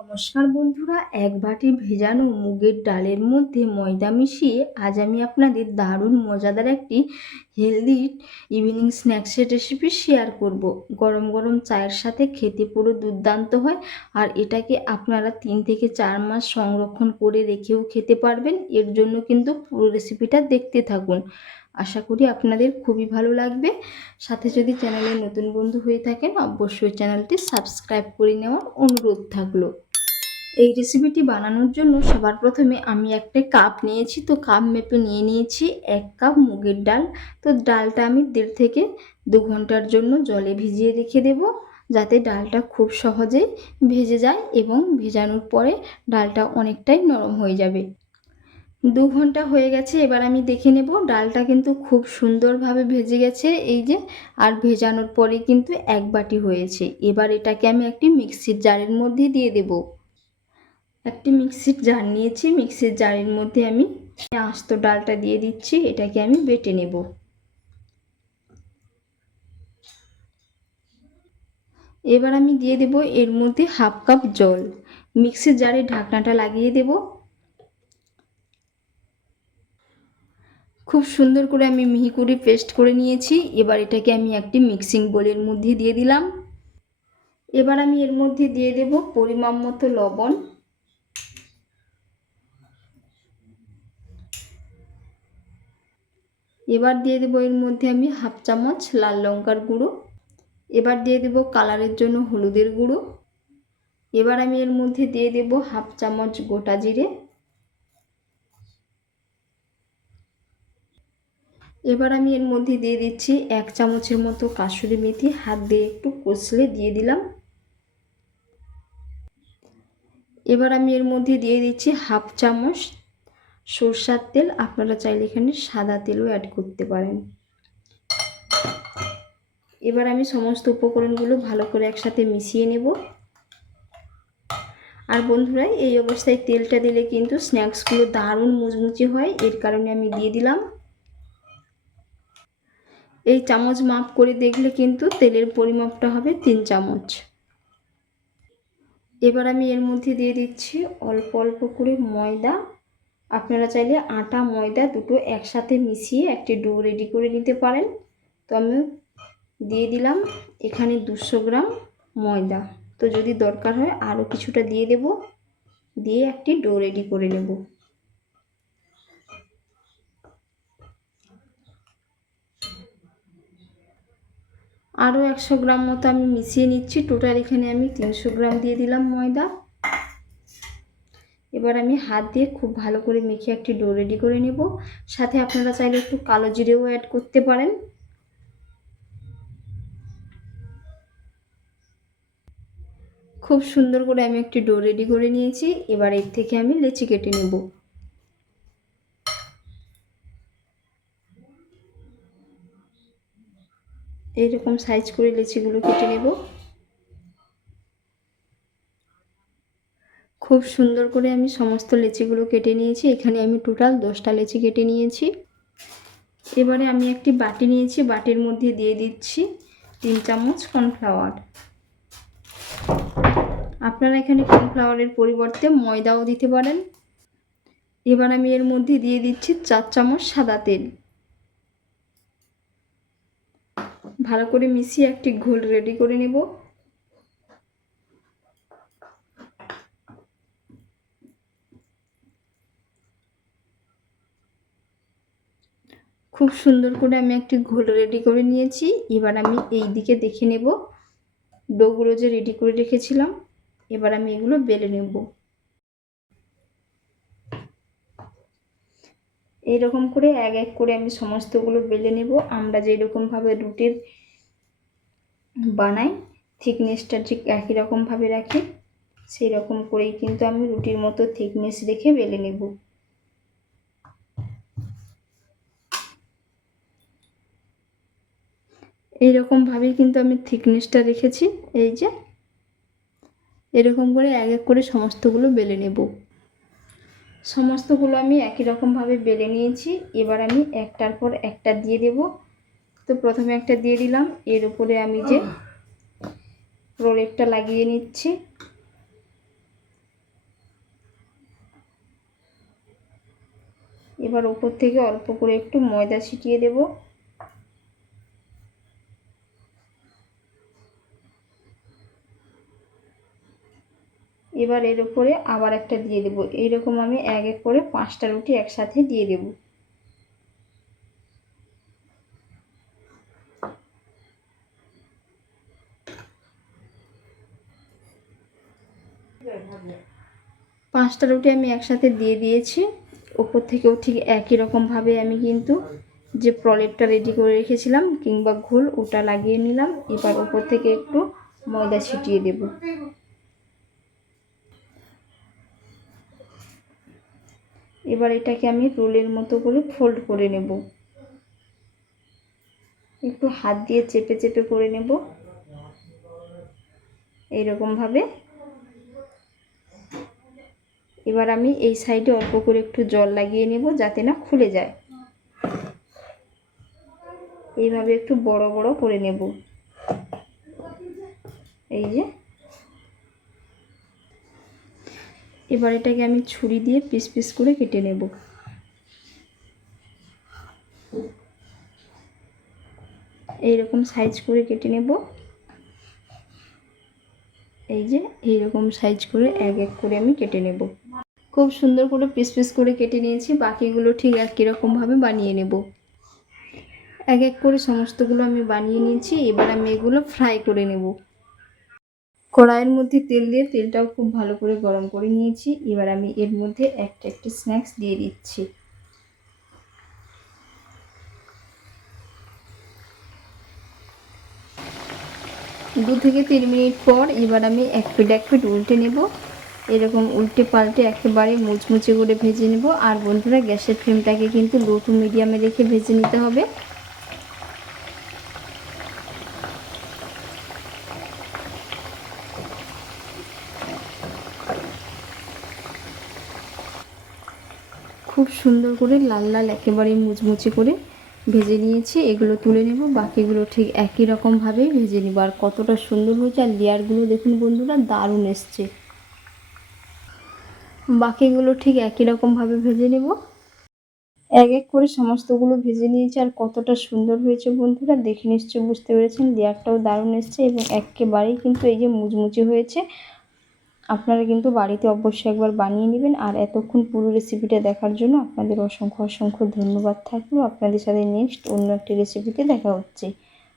নমস্কার বন্ধুরা, এক বাটি ভেজানো মুগের ডালের মধ্যে ময়দা মিশিয়ে আজ আমি আপনাদের দারুণ মজাদার একটি হেলদি ইভিনিং স্ন্যাক্সের রেসিপি শেয়ার করব। গরম গরম চায়ের সাথে খেতে পুরো দুর্দান্ত হয় আর এটাকে আপনারা তিন থেকে চার মাস সংরক্ষণ করে রেখেও খেতে পারবেন। এর জন্য কিন্তু পুরো রেসিপিটা দেখতে থাকুন। আশা করি আপনাদের খুবই ভালো লাগবে। সাথে যদি চ্যানেলে নতুন বন্ধু হয়ে থাকেন, অবশ্যই চ্যানেলটি সাবস্ক্রাইব করে নেওয়ার অনুরোধ থাকল। এই রেসিপিটি বানানোর জন্য সবার প্রথমে আমি একটা কাপ নিয়েছি। তো কাপ মেপে নিয়ে নিয়েছি এক কাপ মুগের ডাল। তো ডালটা আমি দেড় থেকে দু ঘণ্টার জন্য জলে ভিজিয়ে রেখে দেব যাতে ডালটা খুব সহজেই ভেজে যায় এবং ভেজানোর পরে ডালটা অনেকটাই নরম হয়ে যাবে। দু ঘণ্টা হয়ে গেছে, এবার আমি দেখে নেব ডালটা কিন্তু খুব সুন্দরভাবে ভেজে গেছে। এই যে, আর ভেজানোর পরে কিন্তু এক বাটি হয়েছে। এবার এটাকে আমি একটি মিক্সির জারের মধ্যে দিয়ে দেব। একটি মিক্সির জার নিয়েছি, মিক্সির জারের মধ্যে আমি আস্ত ডালটা দিয়ে দিচ্ছি, এটাকে আমি বেটে নেব। এবার আমি দিয়ে দেব এর মধ্যে হাফ কাপ জল। মিক্সির জারে ঢাকনাটা লাগিয়ে দেবো। খুব সুন্দর করে আমি মিহি করে পেস্ট করে নিয়েছি, এবার এটাকে আমি একটি মিক্সিং বোলের মধ্যে দিয়ে দিলাম। এবার আমি এর মধ্যে দিয়ে দেব পরিমাণ মতো লবণ। এবার দিয়ে দেবো এর মধ্যে আমি হাফ চামচ লাল লঙ্কার গুঁড়ো। এবার দিয়ে দেব কালারের জন্য হলুদের গুঁড়ো। এবার আমি এর মধ্যে দিয়ে দেব হাফ চামচ গোটা জিরে। এবার আমি এর মধ্যে দিয়ে দিচ্ছি এক চামচের মতো কাসুরি মেথি। হাত দিয়ে একটু কষলে দিয়ে দিলাম। এবার আমি এর মধ্যে দিয়ে দিচ্ছি হাফ চামচ সরষার তেল আপনারা চাইলে এখানে সাদা তেলও অ্যাড করতে পারেন। এবার আমি সমস্ত উপকরণগুলো ভালো করে একসাথে মিশিয়ে নেব। আর বন্ধুরা, এই অবস্থায় তেলটা দিলে কিন্তু স্ন্যাক্সগুলো দারুণ মুচমুচে হয়, এর কারণে আমি দিয়ে দিলাম। এই চামচ মাপ করে দেখলে কিন্তু তেলের পরিমাপটা হবে তিন চামচ। এবার আমি এর মধ্যে দিয়ে দিচ্ছি অল্প অল্প করে ময়দা। আপনারা চাইলে আটা, ময়দা দুটো একসাথে মিশিয়ে একটি ডো রেডি করে নিতে পারেন। তো আমি দিয়ে দিলাম এখানে দুশো গ্রাম ময়দা। তো যদি দরকার হয় আরও কিছুটা দিয়ে দেব, দিয়ে একটি ডো রেডি করে নেব। আরও একশো গ্রাম মতো আমি মিশিয়ে নিচ্ছি। টোটাল এখানে আমি তিনশো গ্রাম দিয়ে দিলাম ময়দা। এবার আমি হাত দিয়ে খুব ভালো করে মেখে একটি ডো রেডি করে নেব। সাথে আপনারা চাইলে একটু কালো জিরেও অ্যাড করতে পারেন। খুব সুন্দর করে আমি একটি ডো রেডি করে নিয়েছি। এবার এর থেকে আমি লেচি কেটে নেব। এইরকম সাইজ করে লেচিগুলো কেটে নেব। খুব সুন্দর করে আমি সমস্ত লেচিগুলো কেটে নিয়েছি। এখানে আমি টোটাল দশটা লেচি কেটে নিয়েছি। এবারে আমি একটি বাটি নিয়েছি, বাটির মধ্যে দিয়ে দিচ্ছি তিন চামচ কর্নফ্লাওয়ার আপনারা এখানে কর্নফ্লাওয়ারের পরিবর্তে ময়দাও দিতে পারেন। এবার আমি এর মধ্যে দিয়ে দিচ্ছি চার চামচ সাদা তেল। ভালো করে মিশিয়ে একটি ঘোল রেডি করে নেব। খুব সুন্দর করে আমি একটি ঘোল রেডি করে নিয়েছি। এবার আমি এই দিকে দেখে নেব। ডোগুলো যে রেডি করে রেখেছিলাম, এবার আমি এগুলো বেলে নেব। এইরকম করে এক এক করে আমি সমস্তগুলো বেলে নেব। আমরা যেরকমভাবে রুটির বানাই থিকনেসটা ঠিক একই রকমভাবে রাখি সেই রকম করেই কিন্তু আমি রুটির মতো থিকনেস রেখে বেলে নেব। এইরকমভাবেই কিন্তু আমি থিকনেসটা রেখেছি, এই যে। এরকম করে এক এক করে সমস্তগুলো বেলে নেব। সমস্তগুলো আমি একই রকমভাবে বেলে নিয়েছি, এবার আমি একটার পর একটা দিয়ে দেব। তো প্রথমে একটা দিয়ে দিলাম, এর উপরে আমি যে প্রলেপটা লাগিয়ে নিচ্ছি। এবার উপর থেকে অল্প করে একটু ময়দা ছিটিয়ে দেবো। এবার এর উপরে আবার একটা দিয়ে দেব। এইরকম আমি এক এক করে পাঁচটা রুটি একসাথে দিয়ে দেব। পাঁচটা রুটি আমি একসাথে দিয়ে দিয়েছি। ওপর থেকেও ঠিক একই রকমভাবে আমি কিন্তু যে প্রলেপটা রেডি করে রেখেছিলাম কিংবা ঘোল ওটা লাগিয়ে নিলাম। এবার ওপর থেকে একটু ময়দা ছিটিয়ে দেব। এবার এটাকে আমি রোলের মতো করে ফোল্ড করে নেব। একটু হাত দিয়ে চেপে চেপে করে নেব। এইরকমভাবে। এবার আমি এই সাইডে অল্প করে একটু জল লাগিয়ে নেব যাতে না খুলে যায়। এইভাবে একটু বড় বড় করে নেব। এই যে এবার এটাকে আমি ছুরি দিয়ে পিস পিস করে কেটে নেব। এইরকম সাইজ করে কেটে নেব। এই যে এইরকম সাইজ করে এক এক করে আমি কেটে নেব। খুব সুন্দর করে পিস পিস করে কেটে নিয়েছি। বাকিগুলো ঠিক একই রকমভাবে বানিয়ে নেব। এক এক করে সমস্তগুলো আমি বানিয়ে নিয়েছি। এবার আমি এগুলো ফ্রাই করে নেব। কড়াইয়ের মধ্যে তেল দিয়ে তেলটাও খুব ভালো করে গরম করে নিয়েছি। এবার আমি এর মধ্যে একটা একটা স্ন্যাক্স দিয়ে দিচ্ছি। দু থেকে তিন মিনিট পর এবার আমি এক পিঠ এক পিঠ উল্টে নেব। এরকম উল্টে পাল্টে একেবারে মুচমুচে করে ভেজে নেব। আর বন্ধুরা, গ্যাসের ফ্লেমটাকে কিন্তু লো টু মিডিয়ামে রেখে ভেজে নিতে হবে। খুব সুন্দর করে লাল লাল একেবারে মুচমুচে করে ভেজে নিয়েছি। এগুলো তুলে নেব। বাকিগুলো ঠিক একই রকমভাবেই ভেজে নেব। আর কতটা সুন্দর হয়েছে। আর লেয়ারগুলো দেখুন বন্ধুরা, দারুণ এসছে। বাকিগুলো ঠিক একই রকমভাবে ভেজে নেব। এক এক করে সমস্তগুলো ভেজে নিয়েছি। আর কতটা সুন্দর হয়েছে বন্ধুরা, দেখে নিশ্চয়ই বুঝতে পেরেছেন। লেয়ারটাও দারুণ এসছে এবং একেবারেই কিন্তু এই যে মুচমুচে হয়েছে। আপনারা কিন্তু বাড়িতে অবশ্যই একবার বানিয়ে নেবেন আর এতক্ষণ পুরো রেসিপিটা দেখার জন্য আপনাদের অসংখ্য অসংখ্য ধন্যবাদ থাকল। আপনাদের সাথে নেক্সট অন্য একটি রেসিপিতে দেখা হচ্ছে।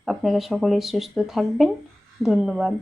আপনারা সকলেই সুস্থ থাকবেন। ধন্যবাদ।